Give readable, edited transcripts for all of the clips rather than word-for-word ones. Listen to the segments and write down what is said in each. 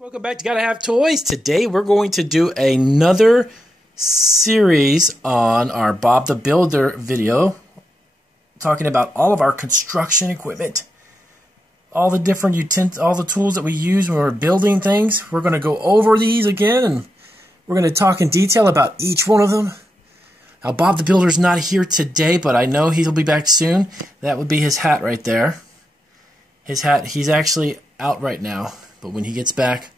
Welcome back to Gotta Have Toys. Today we're going to do another series on our Bob the Builder video, talking about all of our construction equipment, all the different all the tools that we use when we're building things. We're going to go over these again, and we're going to talk in detail about each one of them. Now, Bob the Builder's not here today, but I know he'll be back soon. That would be his hat right there. His hat, he's actually out right now, but when he gets back,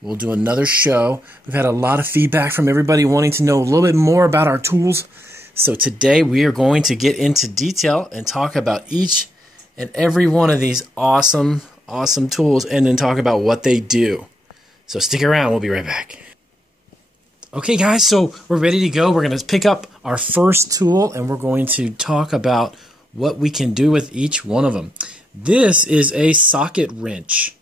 we'll do another show. We've had a lot of feedback from everybody wanting to know a little bit more about our tools. So today we are going to get into detail and talk about each and every one of these awesome tools, and then talk about what they do. So stick around, we'll be right back. Okay guys, so we're ready to go. We're going to pick up our first tool and we're going to talk about what we can do with each one of them. This is a socket wrench.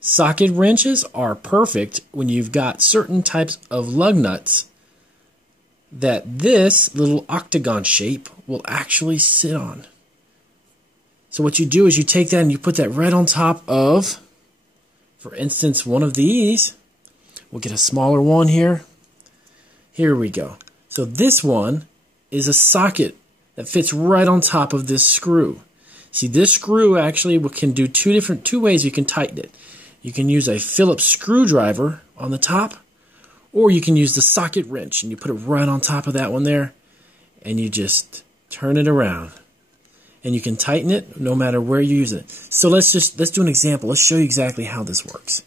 Socket wrenches are perfect when you've got certain types of lug nuts that this little octagon shape will actually sit on. So what you do is you take that and you put that right on top of, for instance, one of these. We'll get a smaller one here. Here we go. So this one is a socket that fits right on top of this screw. See, this screw actually can do two ways you can tighten it. You can use a Phillips screwdriver on the top, or you can use the socket wrench and you put it right on top of that one there, and you just turn it around. And you can tighten it no matter where you use it. So let's do an example. Let's show you exactly how this works.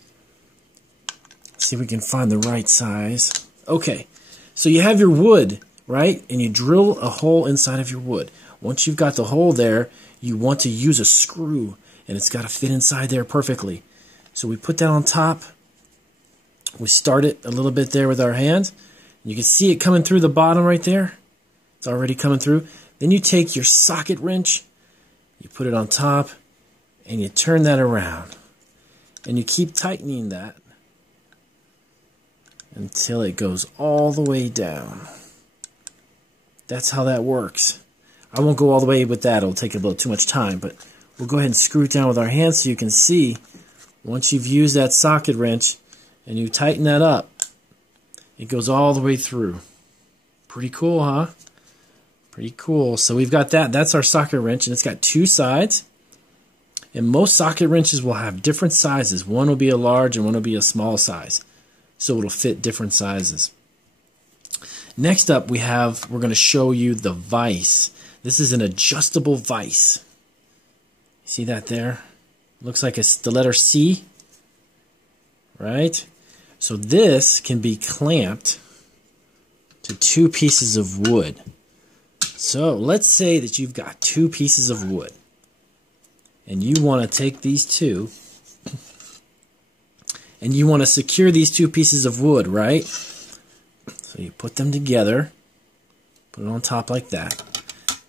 Let's see if we can find the right size. Okay, so you have your wood, right? And you drill a hole inside of your wood. Once you've got the hole there, you want to use a screw, and it's got to fit inside there perfectly. So we put that on top. We start it a little bit there with our hands. You can see it coming through the bottom right there. It's already coming through. Then you take your socket wrench, you put it on top, and you turn that around. And you keep tightening that until it goes all the way down. That's how that works. I won't go all the way with that. It'll take a little too much time, but we'll go ahead and screw it down with our hands so you can see. Once you've used that socket wrench and you tighten that up, it goes all the way through. Pretty cool, huh? Pretty cool. So we've got that. That's our socket wrench, and it's got two sides. And most socket wrenches will have different sizes. One will be a large and one will be a small size. So it'll fit different sizes. Next up, we're going to show you the vise. This is an adjustable vise. See that there? Looks like it's the letter C, right? So this can be clamped to two pieces of wood. So let's say that you've got two pieces of wood, and you want to take these two, and you want to secure these two pieces of wood, right? So you put them together, put it on top like that.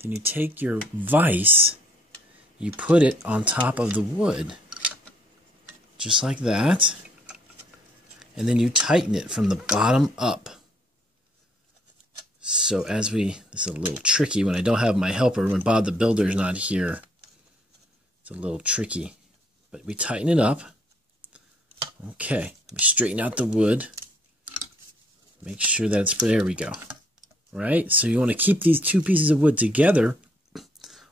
Then you take your vise, you put it on top of the wood, just like that, and then you tighten it from the bottom up. So this is a little tricky when I don't have my helper, when Bob the Builder is not here. It's a little tricky, but we tighten it up. Okay, let me straighten out the wood. Make sure that there we go. Right, so you want to keep these two pieces of wood together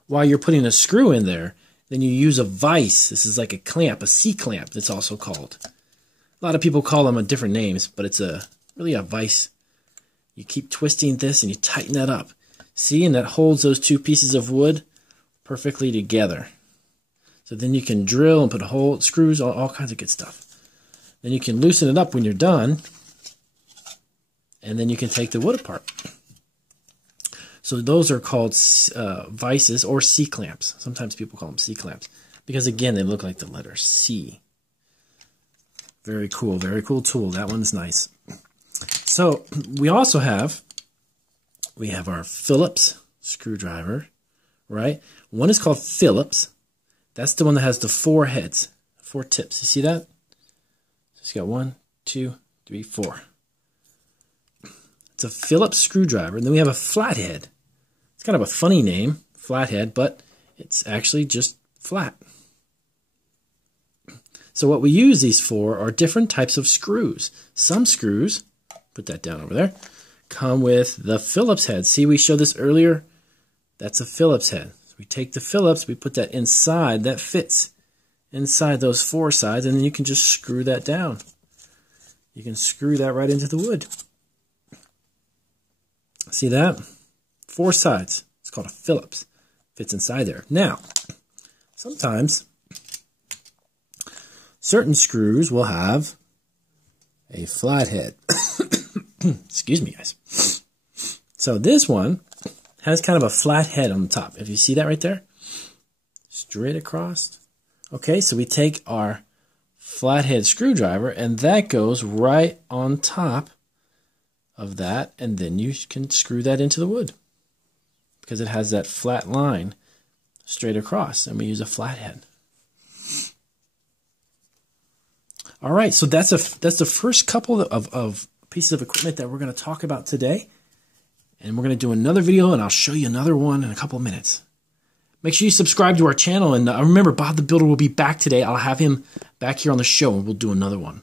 while you're putting a screw in there. Then you use a vise. This is like a clamp, a C-clamp it's also called. A lot of people call them different names, but it's really a vise. You keep twisting this and you tighten that up. See, and that holds those two pieces of wood perfectly together. So then you can drill and put a hole, screws, all kinds of good stuff. Then you can loosen it up when you're done, and then you can take the wood apart. So those are called vices or C-clamps. Sometimes people call them C-clamps because, again, they look like the letter C. Very cool tool. That one's nice. So we also have our Phillips screwdriver, right? One is called Phillips. That's the one that has the four heads, four tips. You see that? So it's got 1, 2, 3, 4. It's a Phillips screwdriver. And then we have a flathead. It's kind of a funny name, flathead, but it's actually just flat. So what we use these for are different types of screws. Some screws, put that down over there, come with the Phillips head. See, we showed this earlier? That's a Phillips head. So we take the Phillips, we put that inside, that fits inside those 4 sides, and then you can just screw that down. You can screw that right into the wood. See that? 4 sides. It's called a Phillips. Fits inside there. Now, sometimes certain screws will have a flat head. Excuse me, guys. So this one has kind of a flat head on the top. If you see that right there, straight across. Okay, so we take our flathead screwdriver, and that goes right on top of that, and then you can screw that into the wood because it has that flat line straight across, and we use a flathead. All right, so that's the first couple of pieces of equipment that we're going to talk about today. And we're going to do another video, and I'll show you another one in a couple of minutes. Make sure you subscribe to our channel, and remember, Bob the Builder will be back today. I'll have him back here on the show, and we'll do another one.